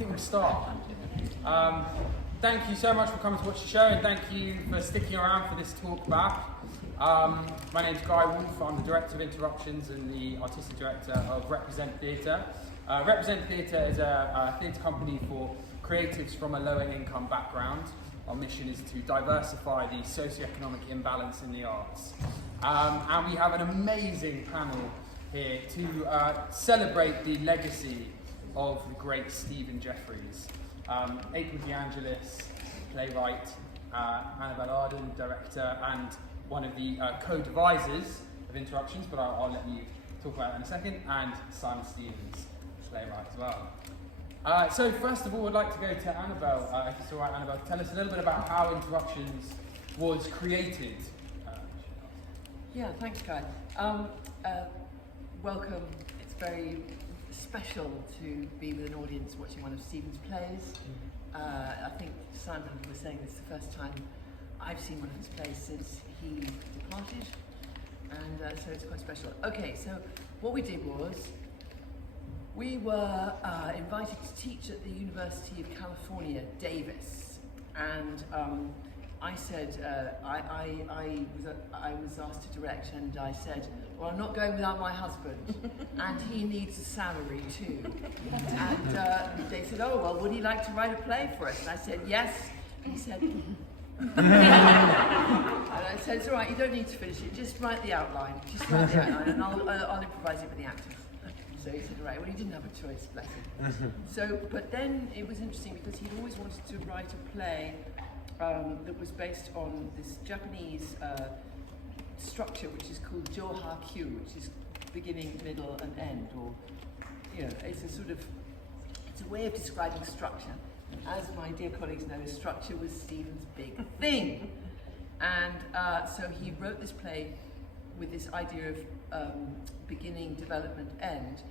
think we'll start. Thank you so much for coming to watch the show, and thank you for sticking around for this talk back. My name's Guy Wolf. I'm the director of Interruptions and the artistic director of Represent Theatre. Represent Theatre is a theatre company for creatives from a lower income background. Our mission is to diversify the socio-economic imbalance in the arts. And we have an amazing panel here to celebrate the legacy of the great Stephen Jeffries. April Angelis, playwright, Annabel Arden, director, and one of the co-devisers of Interruptions, but I'll let you talk about that in a second, and Simon Stevens, playwright as well. So first of all, I'd like to go to Annabel, if it's all right, Annabel, tell us a little bit about how Interruptions was created. Yeah, thanks, Guy. Welcome. It's very special to be with an audience watching one of Stephen's plays. I think Simon was saying this is the first time I've seen one of his plays since he departed, and so it's quite special. Okay, so what we did was we were invited to teach at the University of California, Davis, and I said, I was asked to direct, and I said, well, I'm not going without my husband, and he needs a salary too. And they said, oh, well, would he like to write a play for us? And I said, yes. And he said, and I said, it's all right, you don't need to finish it, just write the outline, and I'll improvise it with the actors. So he said, all right, well, he didn't have a choice, bless him. So, but then it was interesting because he'd always wanted to write a play that was based on this Japanese structure, which is called Joha-kyu, which is beginning, middle, and end, or, you know, it's a way of describing structure. As my dear colleagues know, structure was Stephen's big thing. And so he wrote this play with this idea of beginning, development, end.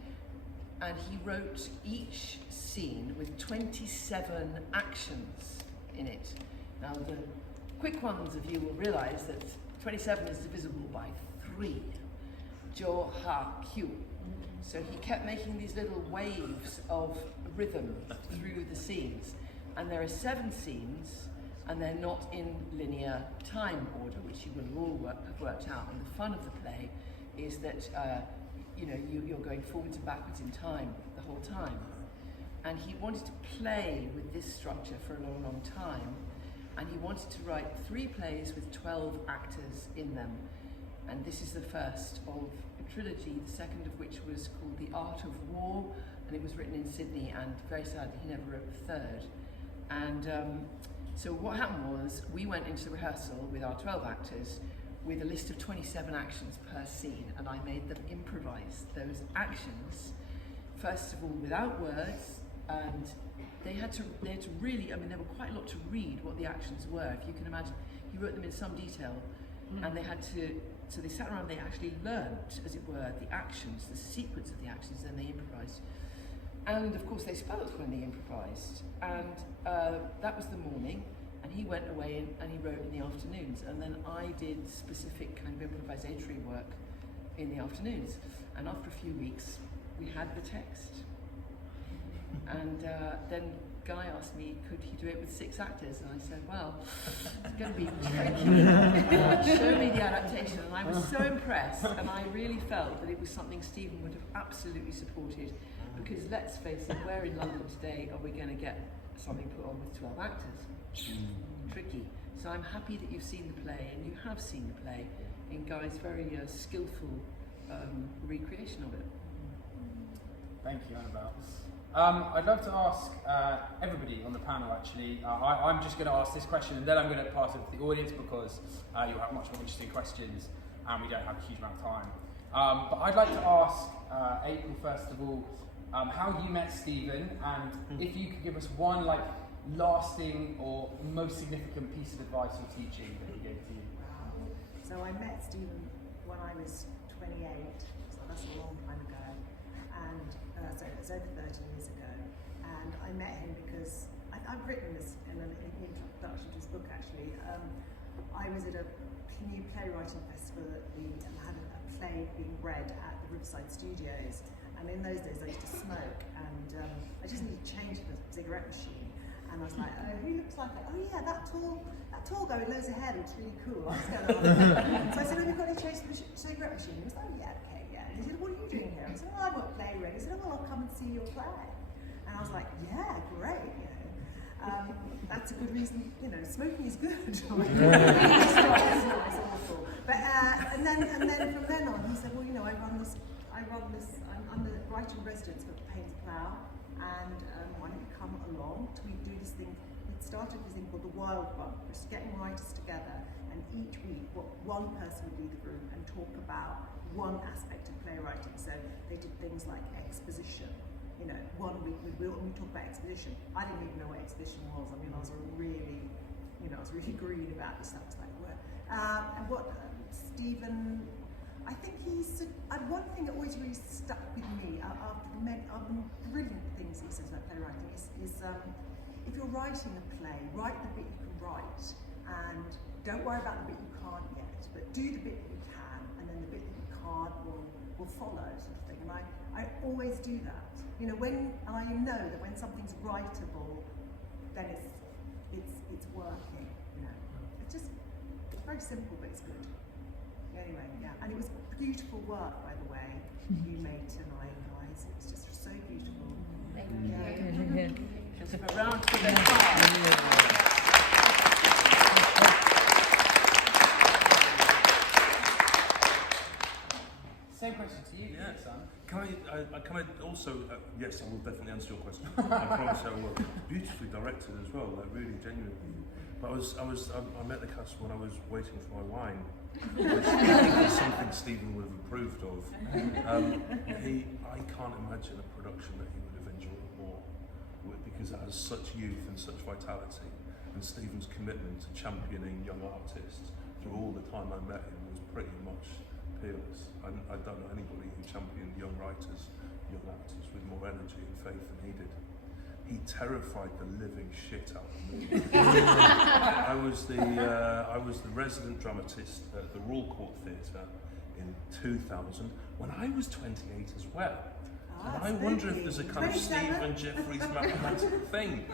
And he wrote each scene with 27 actions in it. Now, the quick ones of you will realize that 27 is divisible by 3. Jo-ha-kyu. So he kept making these little waves of rhythm through the scenes. And there are 7 scenes, and they're not in linear time order, which you will all have worked out. And the fun of the play is that you're going forwards and backwards in time the whole time. And he wanted to play with this structure for a long, long time. And he wanted to write 3 plays with 12 actors in them. And this is the first of a trilogy, the second of which was called The Art of War, and it was written in Sydney, and very sadly he never wrote the third. And so what happened was, we went into rehearsal with our 12 actors with a list of 27 actions per scene, and I made them improvise those actions, first of all without words, and they had to really, I mean, there were quite a lot to read what the actions were, if you can imagine. He wrote them in some detail, and they had to, so they sat around, they actually learnt, as it were, the actions, the sequence of the actions, then they improvised. And of course they spoke when they improvised, and that was the morning, and he went away and he wrote in the afternoons, and then I did specific kind of improvisatory work in the afternoons. And after a few weeks, we had the text. And then Guy asked me, could he do it with 6 actors? And I said, well, it's going to be tricky. Show me the adaptation. And I was so impressed, and I really felt that it was something Stephen would have absolutely supported, because let's face it, where in London today are we going to get something put on with 12 actors? Tricky. So I'm happy that you've seen the play, and you have seen the play in Guy's very skillful recreation of it. Thank you, Annabel. I'd love to ask everybody on the panel, actually. I'm just going to ask this question, and then I'm going to pass it to the audience, because you'll have much more interesting questions, and we don't have a huge amount of time. But I'd like to ask April, first of all, how you met Stephen, and if you could give us one lasting or most significant piece of advice or teaching that he gave to you. So I met Stephen when I was 28, so that's a long time ago, and so it was over 30 years ago. And I met him because I've written this in an introduction to his book, actually. I was at a new playwriting festival and had a play being read at the Riverside Studios, And in those days I used to smoke, and I just needed to change the cigarette machine. And I was like, oh, who looks like it? Oh yeah, that tall guy with loads of hair looks really cool. Let's go on. So I said, oh, you've got to change the cigarette machine. He was like, oh, yeah, okay, yeah. And he said, what are you doing here? I said, oh, I've got a play ready. He said, oh, well, I'll come and see your play. And I was like, yeah, great, you know. That's a good reason, you know, smoking is good. It's not, it's awful. But, and then from then on, he said, well, you know, I'm the writer in residence for Payne's Plough, and why don't you come along? We do this thing. It started with this thing called the Wild Run, which is getting writers together, and each week, one person would lead the group and talk about one aspect of playwriting. So they did things like exposition. You know, 1 week we talk about exposition. I didn't even know what exposition was. I mean, I was really green about this stuff. It's like, and what Stephen, I think one thing that always really stuck with me after the brilliant things he says about playwriting is if you're writing a play, write the bit you can write, and don't worry about the bit you can't yet, but do the bit that you can, and then the bit that you can't will follow, sort of thing. And I always do that. You know, I know that when something's writable, then it's working. You know, it's very simple, but it's good. Anyway, yeah, and it was beautiful work, by the way, you made tonight, guys. It was just so beautiful. Thank you. Yeah. Just a round for the class. Same question to you, son. Can I also, yes, I will definitely answer your question. I promise I will. Beautifully directed as well, like really genuinely. But I met the cast when I was waiting for my wine, which is something Stephen would have approved of. I can't imagine a production that he would have enjoyed more, because it has such youth and such vitality, and Stephen's commitment to championing young artists through all the time I met him was pretty much peerless. I don't know anybody who championed young writers, young actors with more energy and faith than he did. He terrified the living shit out of me. I was the resident dramatist at the Royal Court Theatre in 2000 when I was 28 as well. And I wonder if there's a kind of Stephen Jeffries mathematical thing.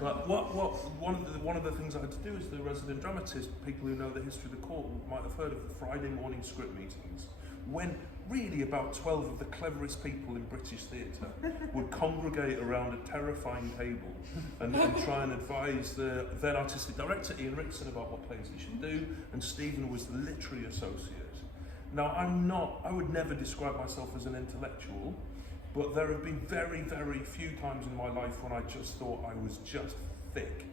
But one of the things I had to do as the resident dramatist, people who know the history of the court might have heard of the Friday morning script meetings, when really about 12 of the cleverest people in British theatre would congregate around a terrifying table and try and advise the then artistic director, Ian Ritson, about what plays he should do, and Stephen was the literary associate. Now, I would never describe myself as an intellectual, but there have been very, very few times in my life when I just thought I was just thick.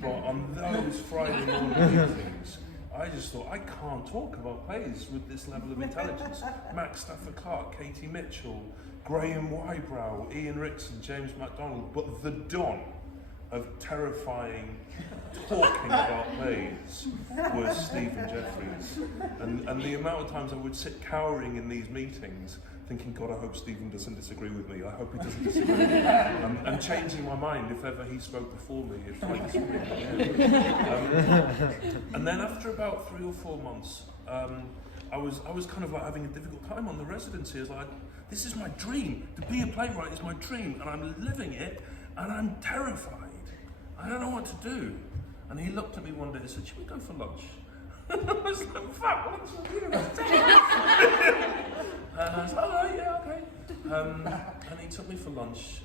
But on those Friday morning meetings, I just thought, I can't talk about plays with this level of intelligence. Max Stafford Clark, Katie Mitchell, Graham Wybrow, Ian Ritson, James MacDonald, but the dawn of terrifying talking about plays was Stephen Jeffries. And the amount of times I would sit cowering in these meetings thinking, God, I hope Stephen doesn't disagree with me. I hope he doesn't disagree with me. And changing my mind if ever he spoke before me, if I disagreed with him. And then after about 3 or 4 months, I was kind of like having a difficult time on the residency. I was like, this is my dream. To be a playwright is my dream, and I'm living it, and I'm terrified. I don't know what to do. And he looked at me one day and said, should we go for lunch? And I was like, fuck, what's the deal? And I was like, oh yeah, okay. And he took me for lunch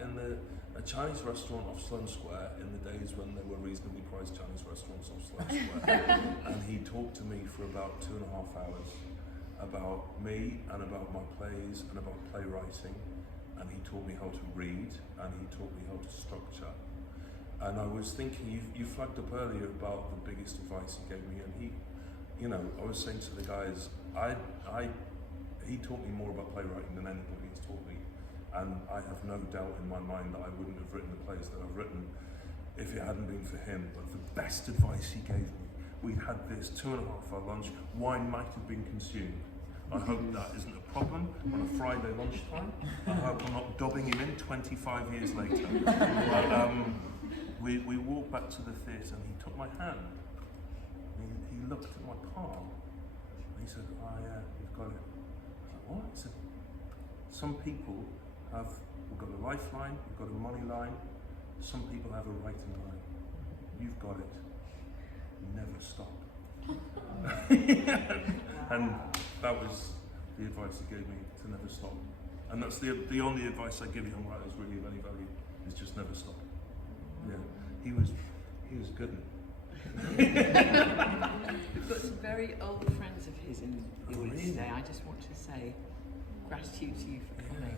in a Chinese restaurant off Sloane Square in the days when there were reasonably priced Chinese restaurants off Sloane Square. And he talked to me for about 2.5 hours about me and about my plays and about playwriting. And he taught me how to read, and he taught me how to structure. And I was thinking, you flagged up earlier about the biggest advice he gave me, and he, you know, I was saying to the guys, he taught me more about playwriting than anybody's taught me, and I have no doubt in my mind that I wouldn't have written the plays that I've written if it hadn't been for him. But the best advice he gave me, we had this 2.5-hour lunch, wine might have been consumed. I hope that isn't a problem on a Friday lunchtime. I hope I'm not dobbing him in 25 years later. But, we walked back to the theatre and he took my hand. He looked at my palm and he said, oh yeah, you've got it. I was like, what? He said, Some people have got a lifeline, you've got a money line, some people have a writing line. You've got it. Never stop. And that was the advice he gave me, to never stop. And that's the only advice I give young writers really of any value, is just never stop. Yeah, he was a good one. We've got some very old friends of his in the audience today. I just want to say gratitude to you for coming.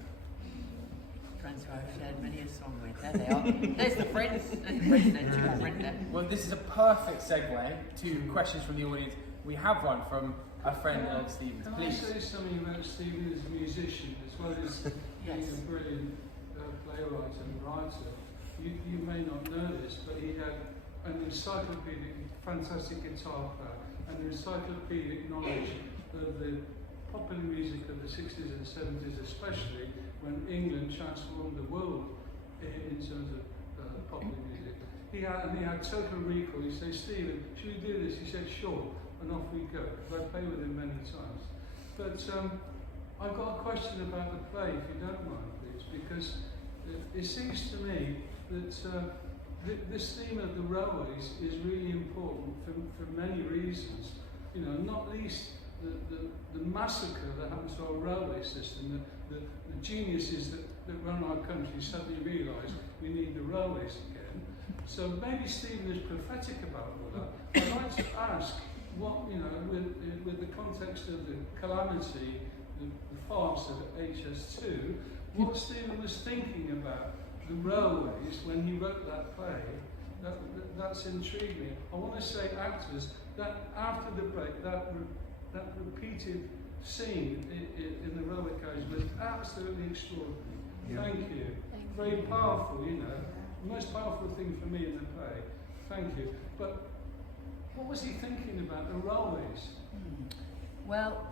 Friends who I've shared many a song with. There they are. There's the friends. There's the friends there. Friend there. Well, this is a perfect segue to questions from the audience. We have one from a friend of Stephen's. Can Please. I say something about Stephen as a musician, as well as being a brilliant playwright and writer? You may not know this, but he had an encyclopedic, fantastic guitar player, and an encyclopedic knowledge of the popular music of the 60s and 70s, especially when England transformed the world in terms of popular music. He had total recall. He said, "Stephen, should we do this?" He said, "Sure," and off we go. I played with him many times. But I've got a question about the play, if you don't mind, please, because it seems to me that this theme of the railways is really important for many reasons. You know, not least the massacre that happened to our railway system. The geniuses that run our country suddenly realised we need the railways again. So maybe Stephen is prophetic about all that. I'd like to ask what, you know, with the context of the calamity, the farce of HS2, what Stephen was thinking about the railways when he wrote that play. That's intrigued me. I want to say, actors, that after the break, that repeated scene in the railway carriage was absolutely extraordinary. Yeah. Thank you. Very powerful, you know. The most powerful thing for me in the play. Thank you. But what was he thinking about the railways? Well,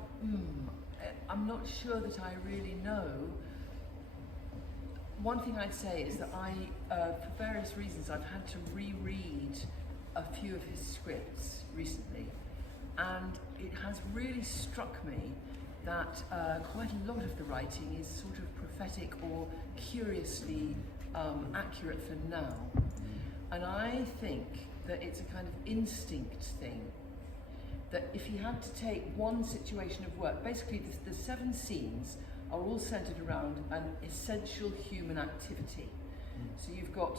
I'm not sure that I really know. One thing I'd say is that for various reasons, I've had to reread a few of his scripts recently, and it has really struck me that quite a lot of the writing is sort of prophetic or curiously accurate for now. And I think that it's a kind of instinct thing, that if he had to take one situation of work, basically the 7 scenes are all centred around an essential human activity. So you've got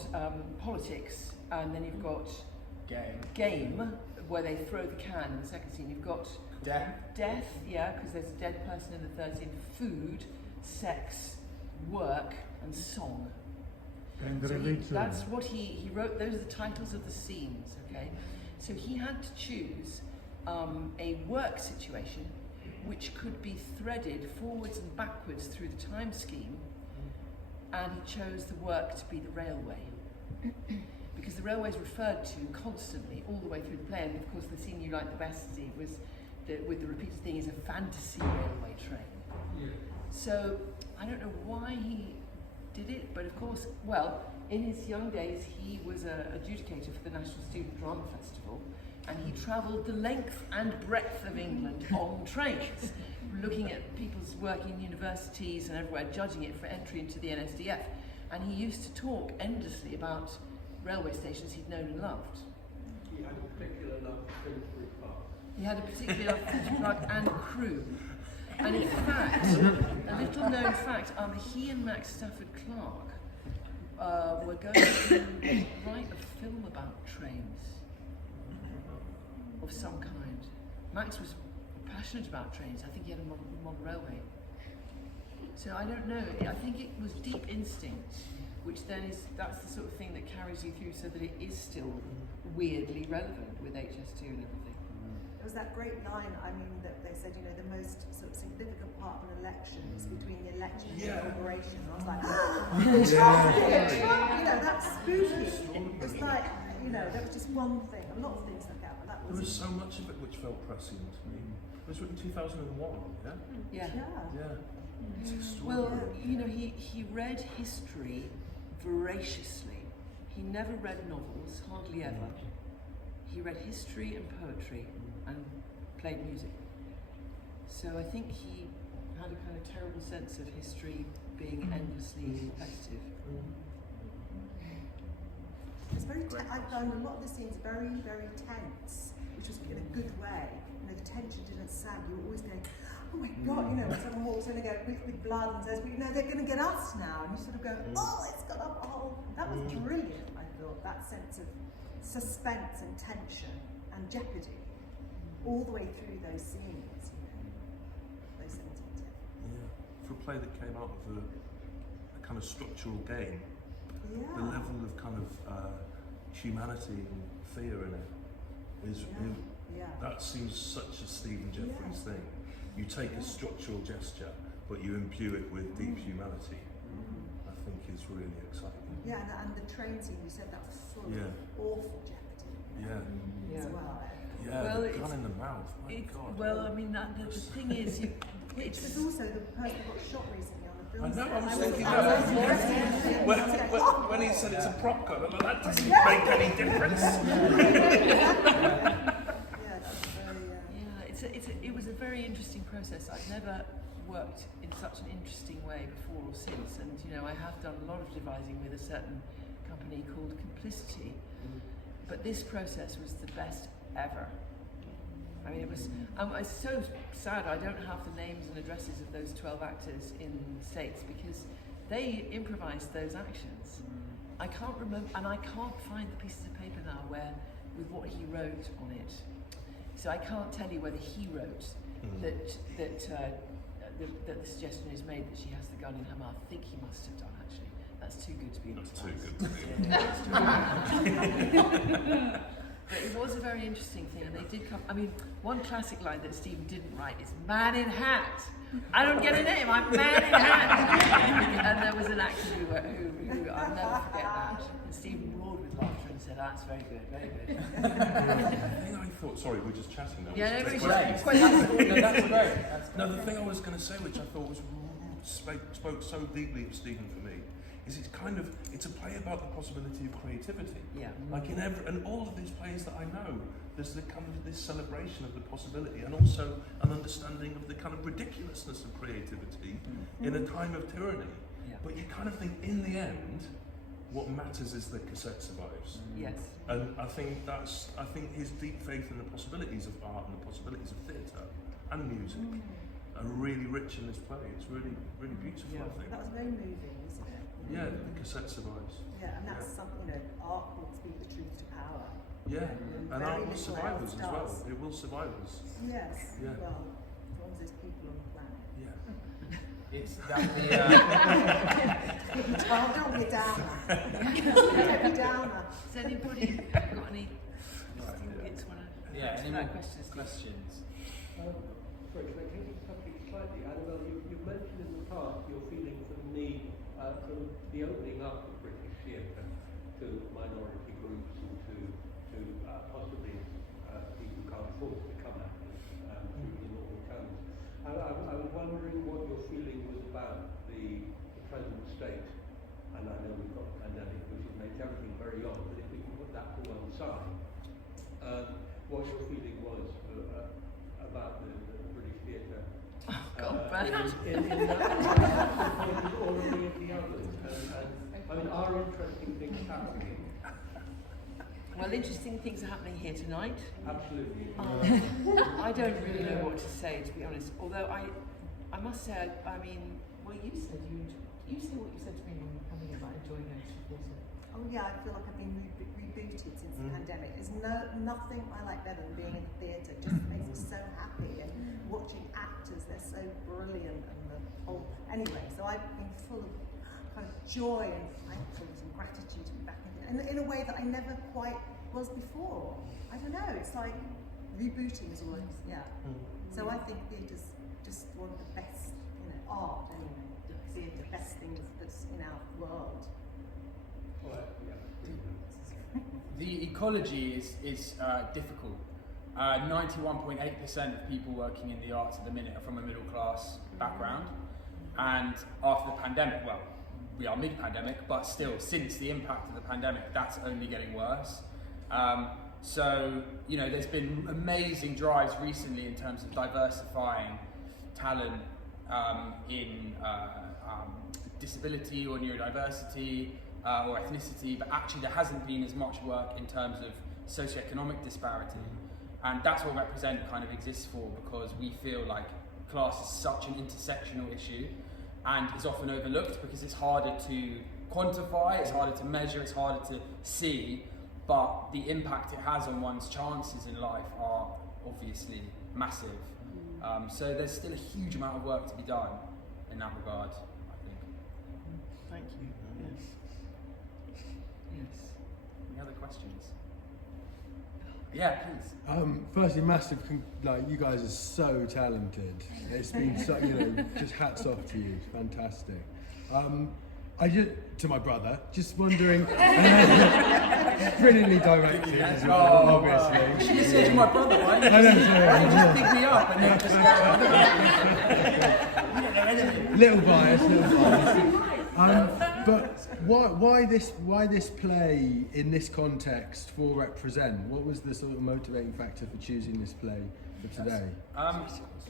politics, and then you've got game, where they throw the can in the second scene. You've got death, yeah, because there's a dead person in the third scene. Food, sex, work, and song. And So religion. that's what he wrote. Those are the titles of the scenes. Okay, so he had to choose a work situation which could be threaded forwards and backwards through the time scheme, and he chose the work to be the railway. Because the railway is referred to constantly all the way through the play, and of course the scene you liked the best, Steve, was with the repeated thing is a fantasy railway train. Yeah. So I don't know why he did it, but of course, well, in his young days he was an adjudicator for the National Student Drama Festival, and he travelled the length and breadth of England on trains, looking at people's work in universities and everywhere, judging it for entry into the NSDF. And he used to talk endlessly about railway stations he'd known and loved. He had a particular love for Finsbury Park. He had a particular love for Finsbury Park and crew. And in fact, a little known fact, he and Max Stafford Clark were going to write a film about trains of some kind. Max was passionate about trains. I think he had a model railway. So I don't know. I think it was deep instinct, which then that's the sort of thing that carries you through, so that it is still weirdly relevant with HS2 and everything. There was that great line, I mean, that they said, you know, the most sort of significant part of an election is between the election and the inauguration. I was like, Trump, you know, that's spooky. It's like, you know, that was just one thing. A lot of things like that, but that There was... was so much of it which felt prescient to me. It was written 2001, yeah? Yeah. Yeah. It's Well, extraordinary. you know, he read history voraciously. He never read novels, hardly ever. He read history and poetry and played music. So I think he had a kind of terrible sense of history being endlessly repetitive. It's very. I found a lot of the scenes very, very tense, which was in a good way. You know, the tension didn't sag. You were always going, "Oh my God!" You know, when someone walks in and goes with blood and says, "But you know, they're going to get us now," and you sort of go, "Oh, it's got up a whole." That was brilliant. I thought that sense of suspense and tension and jeopardy all the way through those scenes. You know, those sensitive. Yeah. For a play that came out of a kind of structural game. Yeah. The level of kind of humanity and fear in it is that seems such a Stephen Jeffries thing. You take a structural gesture, but you imbue it with deep humanity. I think is really exciting. Yeah, and the train scene, you said that was full of awful jeopardy. Yeah. As well. Yeah, Well, the gun in the mouth. My God. Well, I mean, the thing is, Which was also the person who got shot recently on the film. I know, set. I was thinking I that. was When he said it's a prop gun, I'm like, that doesn't make any difference. It was a very interesting process. I've never worked in such an interesting way before or since, and you know, I have done a lot of devising with a certain company called Complicité, but this process was the best ever. I mean, it was. It's so sad I don't have the names and addresses of those 12 actors in the States because they improvised those actions. I can't remember, and I can't find the pieces of paper now with what he wrote on it. So I can't tell you whether he wrote that the suggestion is made that she has the gun in her mouth. I think he must have done, actually. That's too good to be honest. That's too good to be. But it was a very interesting thing, and they did come. I mean, one classic line that Stephen didn't write is "man in hat." I don't get a name. I'm man in hat. And there was an actor who I'll never forget that. And Stephen roared with laughter and said, "That's very good, very good." The thing I thought, sorry, we're just chatting now. Yeah, That's everybody's great. No, that's great. No, the thing I was going to say, which I thought was spoke so deeply to Stephen for me, is it's a play about the possibility of creativity. Yeah. Like in all of these plays that I know, there's the kind of this celebration of the possibility and also an understanding of the kind of ridiculousness of creativity in a time of tyranny. Yeah. But you kind of think in the end, what matters is the cassette survives. Yes. And I think his deep faith in the possibilities of art and the possibilities of theatre and music are really rich in this play. It's really, really beautiful, I think. That was very moving, isn't it? Yeah, the cassette survives. Yeah, and that's something, you know, art will speak the truth to power. Yeah, and very art will little survive else us as well. does. It will survive us. Yes, Yeah. well, as long as there's people on the planet. Yeah. It's that Don't be a downer. Don't be a downer. Has anybody got any? It's one of any more questions. Sorry, can I change the subject slightly? Annabel, you've mentioned in the past your feeling for the need from the opening up of British theatre to minority groups and to possibly people who can't afford to become actors through the normal channels. I was wondering what your feeling was about the present state, and I know we've got a pandemic which makes everything very odd, but if we can put that to one side, what your feeling was about the British theatre in that or any of the others. I mean, are interesting things happening? Well, interesting things are happening here tonight. Absolutely. I don't really know what to say, to be honest. Although I must say, I mean, well, you said you say what you said to me when you were coming about enjoying going to the theatre. Oh yeah, I feel like I've been rebooted since the pandemic. There's nothing I like better than being in the theatre. It just makes me so happy, and watching actors, they're so brilliant, and the whole. Anyway, so I've been full of kind of joy and thankfulness and gratitude to be back in a way that I never quite was before. I don't know. It's like rebooting is always So I think theatre's just one of the best, art anyway. Theatre, best things that's in our world. The ecology is difficult. 91.8% of people working in the arts at the minute are from a middle class background, and after the pandemic, well, we are mid-pandemic, but still, since the impact of the pandemic, that's only getting worse. So, there's been amazing drives recently in terms of diversifying talent in disability or neurodiversity or ethnicity, but actually there hasn't been as much work in terms of socioeconomic disparity. And that's what Represent kind of exists for, because we feel like class is such an intersectional issue and is often overlooked because it's harder to quantify, it's harder to measure, it's harder to see, but the impact it has on one's chances in life are obviously massive. So there's still a huge amount of work to be done in that regard, I think. Thank you. Yes. Yes. Any other questions? Yeah, please. Firstly, massive, you guys are so talented. It's been so, just hats off to you. Fantastic. To my brother, just wondering, brilliantly directed as well, obviously. You should have said to my brother, why? I know, sorry. Why did you just pick me up and then just Little bias. But why this play in this context for Represent? What was the sort of motivating factor for choosing this play for today?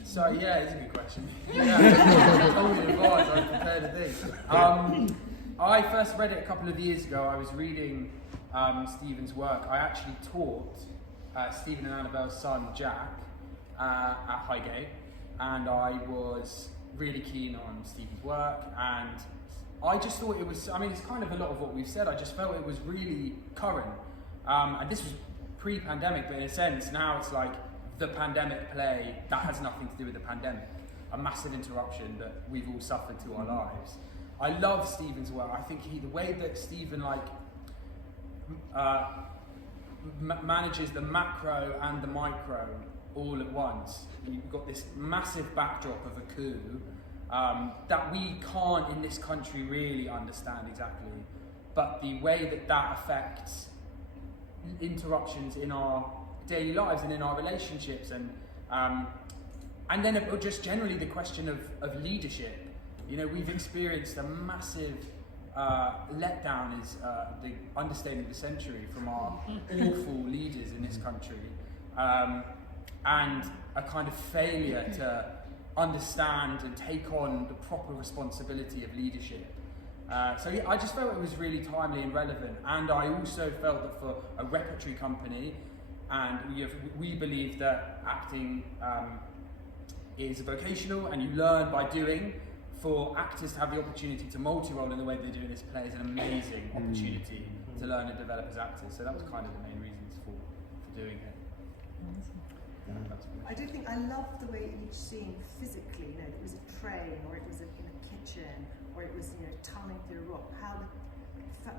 So yeah, it's a good question. Yeah, I told you in advance, I prepared a thing. I first read it a couple of years ago. I was reading Stephen's work. I actually taught Stephen and Annabel's son Jack at Highgate, and I was really keen on Stephen's work, and I just thought it was, it's kind of a lot of what we've said. I just felt it was really current. And this was pre-pandemic, but in a sense, now it's like the pandemic play that has nothing to do with the pandemic. A massive interruption that we've all suffered to our lives. I love Stephen's work. I think the way that Stephen manages the macro and the micro all at once. You've got this massive backdrop of a coup that we can't in this country really understand exactly, but the way that affects interruptions in our daily lives and in our relationships, and then just generally the question of leadership. We've experienced a massive letdown, is the understatement of the century, from our awful leaders in this country, and a kind of failure to understand and take on the proper responsibility of leadership. So yeah, I just felt it was really timely and relevant, and I also felt that for a repertory company, and we believe that acting is vocational and you learn by doing. For actors to have the opportunity to multi-role in the way they do in this play is an amazing opportunity to learn and develop as actors. So that was kind of the main reasons for doing it. I do think I love the way each scene physically, it was a train, or it was in a kitchen, or it was tunneling through a rock. How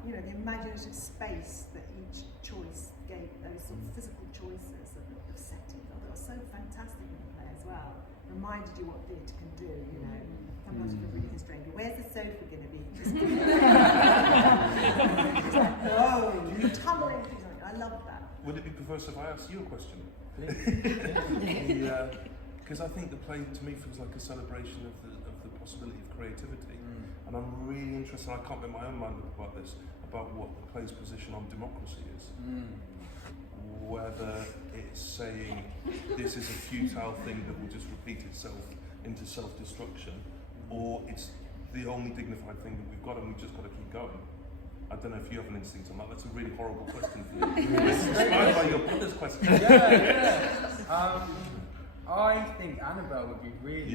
the imaginative space that each choice gave, those sort of physical choices of setting. I thought that was so fantastic in the play as well. Reminded you what theatre can do. Sometimes you can read the stranger. Where's the sofa going to be? It's like, oh, you're tunneling through something. I love that. Would it be perverse if I asked you a question? Because I think the play to me feels like a celebration of the possibility of creativity, and I'm really interested. I can't make my own mind up about this, about what the play's position on democracy is. Whether it's saying this is a futile thing that will just repeat itself into self-destruction, or it's the only dignified thing that we've got and we've just got to keep going. I don't know if you have an instinct on that. That's a really horrible question for you. It's inspired by your brother's question. Yeah. I think Annabel would be really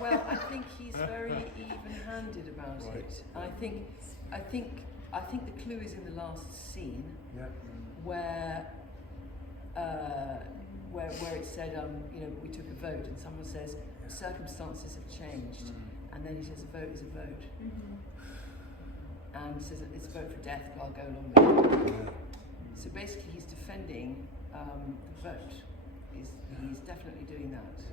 well, I think he's very even-handed about it. I think the clue is in the last scene, where it said, we took a vote, and someone says circumstances have changed, and then he says a vote is a vote, and says it's a vote for death, but I'll go along with it. So basically, he's defending the vote. He's definitely doing that.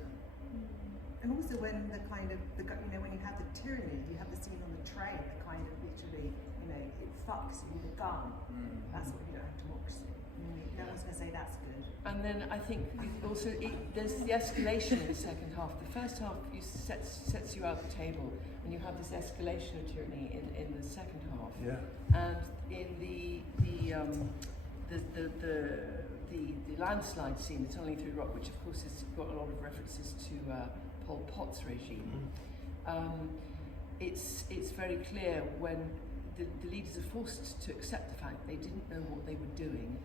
And also when when you have the tyranny, you have the scene on the train that kind of literally, it fucks you with a gun. That's what you don't have democracy. No one's going to say that's good. And then I think also there's the escalation in the second half. The first half sets you out the table, and you have this escalation of tyranny in the second half. Yeah. And in the the landslide scene, the tunneling through rock, which of course has got a lot of references to Pol Pot's regime. It's very clear when the leaders are forced to accept the fact they didn't know what they were doing,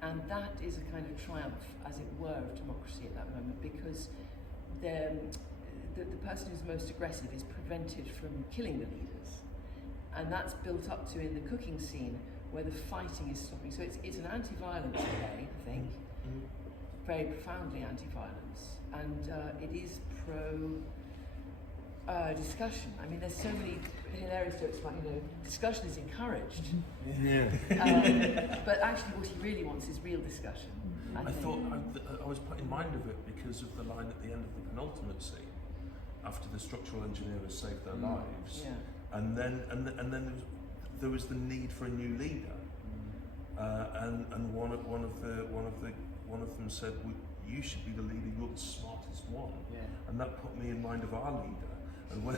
and that is a kind of triumph, as it were, of democracy at that moment, because the person who's most aggressive is prevented from killing the leaders, and that's built up to in the cooking scene where the fighting is stopping. So it's an anti-violence play, I think, very profoundly anti-violence, and it is pro discussion. I mean, there's so many hilarious jokes about, discussion is encouraged. But actually what he really wants is real discussion. I was put in mind of it because of the line at the end of the penultimate scene, after the structural engineers saved their lives, and then there was the need for a new leader, and one of them said, well, "You should be the leader. You're the smartest one," and that put me in mind of our leader. And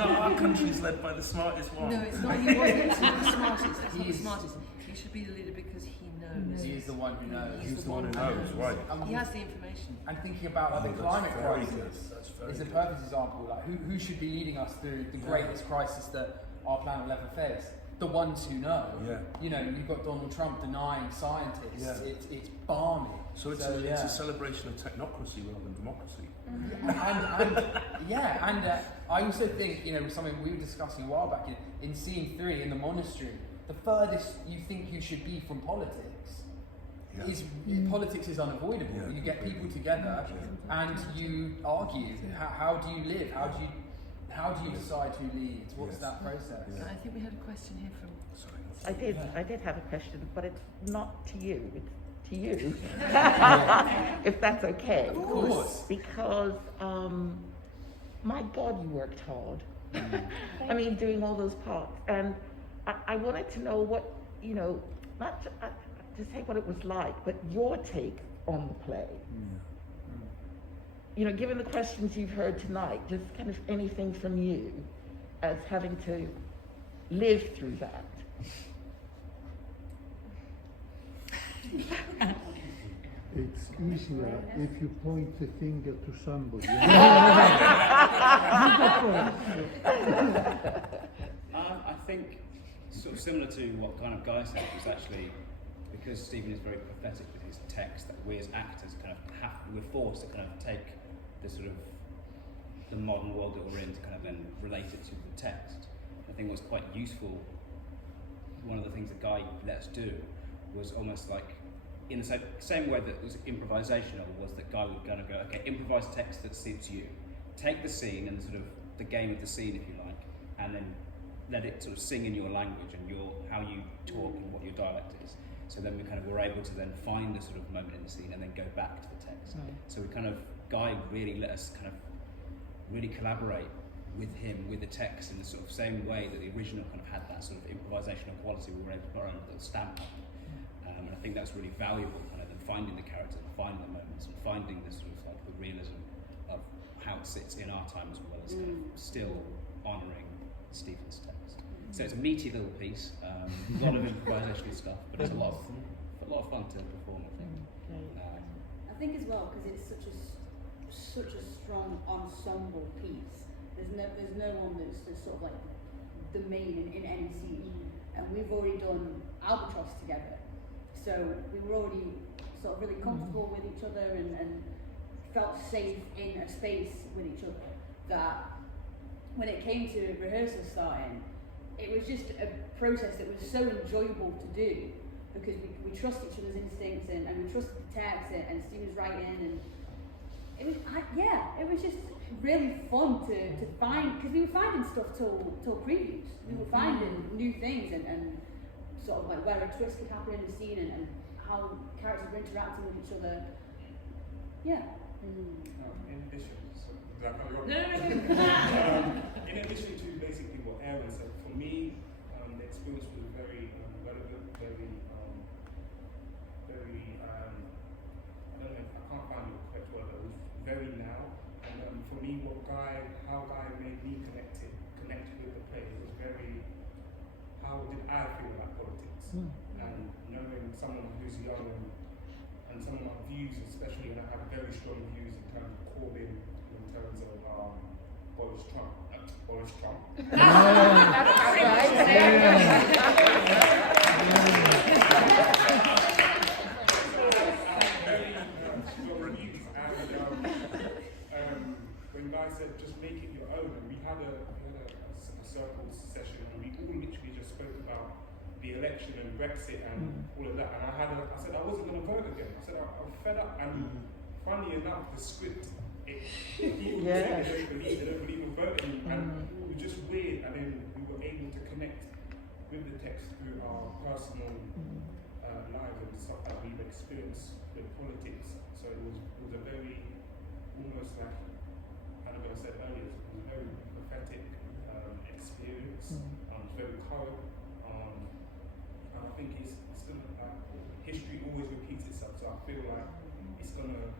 our country's led by the smartest one. No, it's not. He wasn't the smartest. He's not the smartest. He should be the leader because he knows. He is the one who knows. He's the one who knows, right? He has the information. And thinking about the climate crisis is a good. perfect example. Like who should be leading us through the greatest crisis that our planet will ever face? The ones who know. You've got Donald Trump denying scientists. It's balmy. So it's a celebration of technocracy rather than democracy. And I also think, something we were discussing a while back in scene 3 in the monastery, the furthest you think you should be from politics is politics is unavoidable. You get people together and you argue. How do you live? How do you decide who leads? What's that process? I think we had a question here from. Sorry. I did have a question, but it's not to you. It's to you, if that's okay. Of course. Because, my God, you worked hard. I mean, doing all those parts. And I wanted to know what, not to say what it was like, but your take on the play. Given the questions you've heard tonight, just kind of anything from you as having to live through that. It's easier if you point the finger to somebody. I think, sort of similar to what kind of Guy said, was actually because Stephen is very prophetic with his text, that we as actors we're forced to kind of take the sort of the modern world that we're in to kind of then relate it to the text. I think what's quite useful, one of the things that Guy let us do was almost like, in the same way that it was improvisational, was that Guy would kind of go, okay, improvise text that suits you. Take the scene and sort of the game of the scene, if you like, and then let it sort of sing in your language and how you talk and what your dialect is. So then we kind of were able to then find a sort of moment in the scene and then go back to the text. So we kind of, Guy really let us kind of really collaborate with him, with the text, in the sort of same way that the original kind of had that sort of improvisational quality. We were able to put our own little stamp on it. And I think that's really valuable, kind of then finding the character, finding the moments, and finding the sort of like the realism of how it sits in our time, as well as kind of still honouring Stephen's text. So it's a meaty little piece, a lot of improvisational stuff, but it's a lot of fun to perform, I think. I think as well, because it's such a strong ensemble piece. There's no one that's just sort of like the main in any scene, and we've already done Albatross together. So we were already sort of really comfortable with each other and felt safe in a space with each other, that when it came to rehearsal starting, it was just a process that was so enjoyable to do, because we trust each other's instincts and we trusted the text and Stephen's writing, and it was just really fun to find, because we were finding stuff till previews. We were finding new things and sort of like where a twist could happen in the scene and how characters were interacting with each other. In addition, in addition to basically what Aaron said, for me, the experience was very relevant, very I don't know, I can't find the correct word, but it was very now. And for me, how Guy made me connect with the play was very how did I feel about politics? And knowing someone who's young and some of my views, especially, and I have very strong views in terms of Corbyn, in terms of Boris Trump. That's right. Very strong views, and when Guy said just make it your own, and we had a circles session, and we all literally just spoke about the election and Brexit and all of that, and I said I wasn't going to vote again. I said I'm fed up, and funny enough, the script, people say they don't believe in voting, and it was just weird, and then we were able to connect with the text through our personal lives and stuff that we've experienced with politics. So it was a very, almost like Annabel said earlier, it was a very prophetic experience. It's very current. And I think it's gonna, like, history always repeats itself. So I feel like it's gonna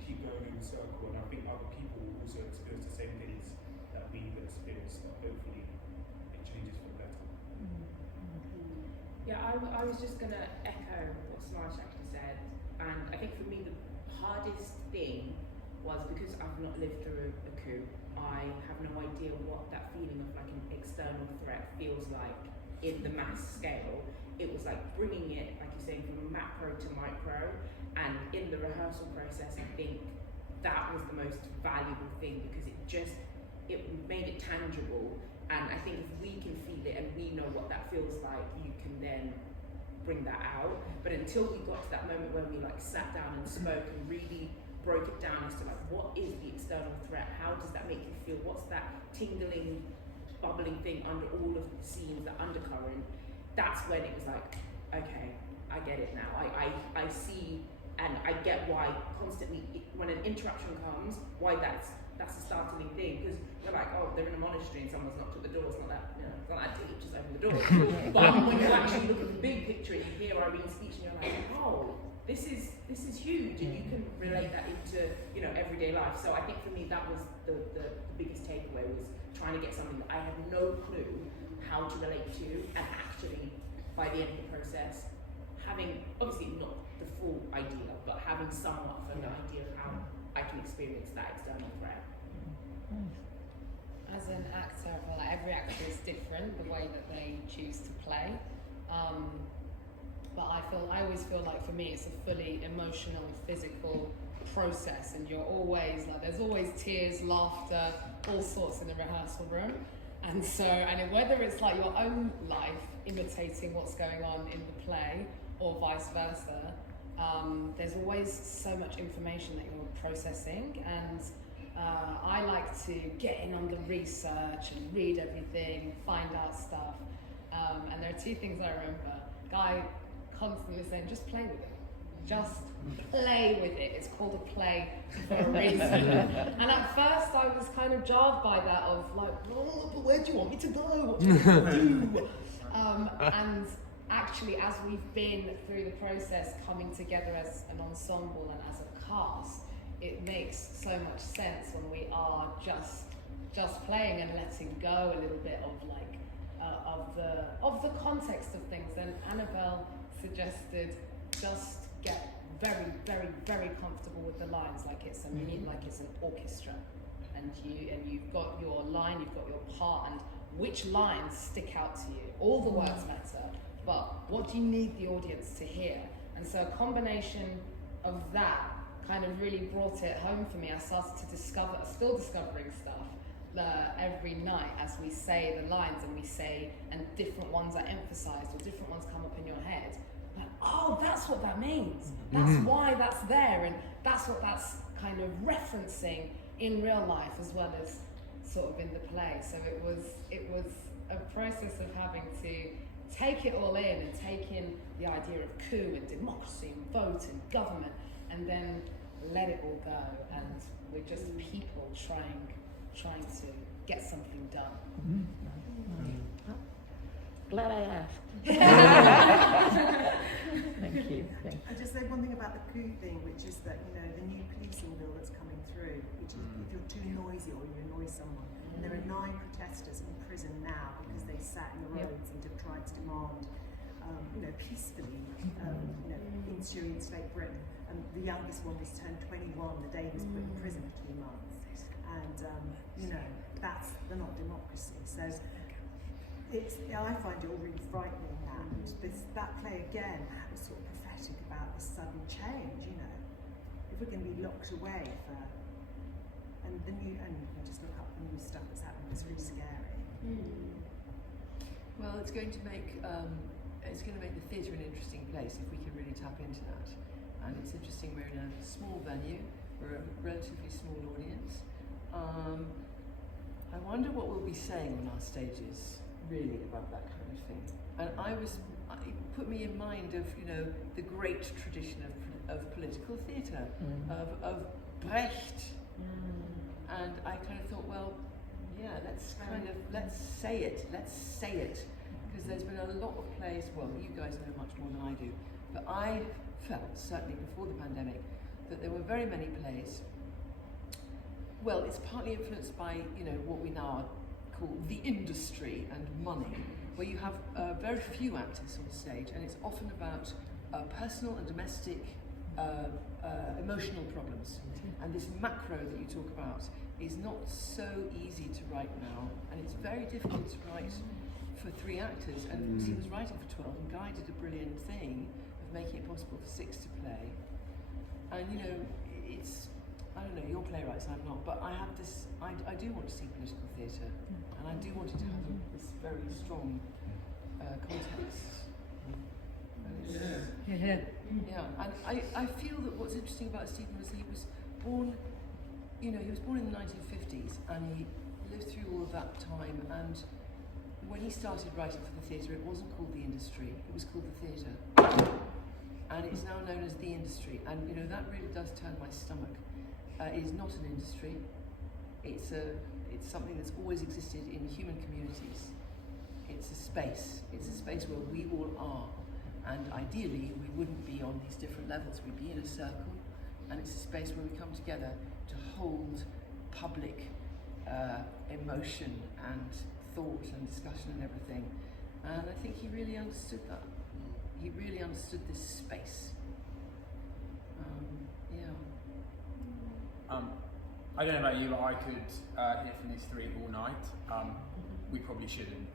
keep going in a circle, and I think other people will also experience the same things that we've experienced. But hopefully, it changes for the better. Yeah, I was just going to echo what Smash actually said, and I think for me the hardest thing was because I've not lived through a coup. I have no idea what that feeling of like an external threat feels like in the mass scale. It was like bringing it, like you're saying, from macro to micro, and in the rehearsal process, I think that was the most valuable thing because it made it tangible. And I think if we can feel it and we know what that feels like, you can then bring that out. But until we got to that moment where we like sat down and spoke and really broke it down as to like what is the external threat, how does that make you feel, what's that tingling, bubbling thing under all of the scenes, the undercurrent, that's when it was like, okay, I get it now. I see and I get why constantly when an interruption comes, why that's a startling thing, because we're like, oh, they're in a monastery and someone's knocked at the door, it's not that, it's not that deep, just open the door. But when you actually look at the big picture and you hear Irene's speech and you're like, oh, this is huge, and you can relate that into, everyday life. So I think for me that was the biggest takeaway, was trying to get something that I had no clue how to relate to, and actually by the end of the process, having obviously not the full idea, but having somewhat of an idea of how I can experience that external threat. As an actor, well, every actor is different, the way that they choose to play. But I always feel like for me it's a fully emotional, physical process, and you're always like, there's always tears, laughter, all sorts in the rehearsal room. And so, whether it's like your own life imitating what's going on in the play or vice versa, there's always so much information that you're processing, and I like to get in on the research and read everything, find out stuff. And there are two things I remember. Guy constantly saying, just play with it. Just play with it. It's called a play for a reason. And at first I was kind of jarred by that, of like, oh, but where do you want me to go? What do you want me to do? And actually, as we've been through the process, coming together as an ensemble and as a cast, it makes so much sense when we are just playing and letting go a little bit of like of the context of things. And Annabel suggested just get very, very, very comfortable with the lines, like it's an orchestra, and you've got your line, you've got your part, and which lines stick out to you. All the words matter, but what do you need the audience to hear? And so a combination of that kind of really brought it home for me. I started to still discovering stuff every night as we say the lines, and different ones are emphasized or different ones come up in your head. Like, oh, that's what that means. That's why that's there, and that's what that's kind of referencing in real life as well as sort of in the play. So it was a process of having to take it all in and take in the idea of coup and democracy and vote and government, and then let it all go. And we're just people trying to get something done. Glad I asked. Thank you. I just say one thing about the coup thing, which is that, the new policing bill that's coming through, which is if you're too noisy or you annoy someone, And there are 9 protesters in prison now because they sat in the roads and have tried to demand, peacefully, in Syrian state Britain. And the youngest one was turned 21 the day he was put in prison for 2 months. And, they're not democracy. So I find it all really frightening that play again was sort of prophetic about this sudden change, If we're going to be locked away for, and you can just look up the new stuff that's happening, it's really scary. Well, it's going to make the theatre an interesting place if we can really tap into that. And it's interesting, we're in a small venue, we're a relatively small audience. I wonder what we'll be saying on our stages, really, about that kind of thing. And it put me in mind of, the great tradition of political theatre, of Brecht. And I kind of thought, well, yeah, let's say it, because there's been a lot of plays, well, you guys know much more than I do, but I felt, certainly before the pandemic, that there were very many plays. Well, it's partly influenced by, what we now call the industry and money, where you have very few actors on stage, and it's often about personal and domestic emotional problems. And this macro that you talk about is not so easy to write now, and it's very difficult to write for 3 actors. And of course, he was writing for 12, and Guy did a brilliant thing of making it possible for 6 to play. And it's, I don't know, you're playwrights, I'm not, but I have this, I do want to see political theatre, and I do want it to have this very strong context. Yeah, and I feel that what's interesting about Stephen was he was born, he was born in the 1950s, and he lived through all of that time, and when he started writing for the theatre, it wasn't called the industry, it was called the theatre. And it's now known as the industry, and that really does turn my stomach. It is not an industry, it's something that's always existed in human communities. It's a space where we all are. And ideally, we wouldn't be on these different levels. We'd be in a circle, and it's a space where we come together to hold public emotion and thought and discussion and everything. And I think he really understood that. He really understood this space. I don't know about you, but I could hear from these 3 all night. We probably shouldn't.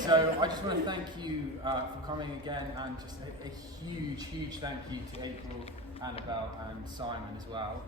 So I just want to thank you for coming again, and just a huge, huge thank you to April, Annabel, and Simon as well.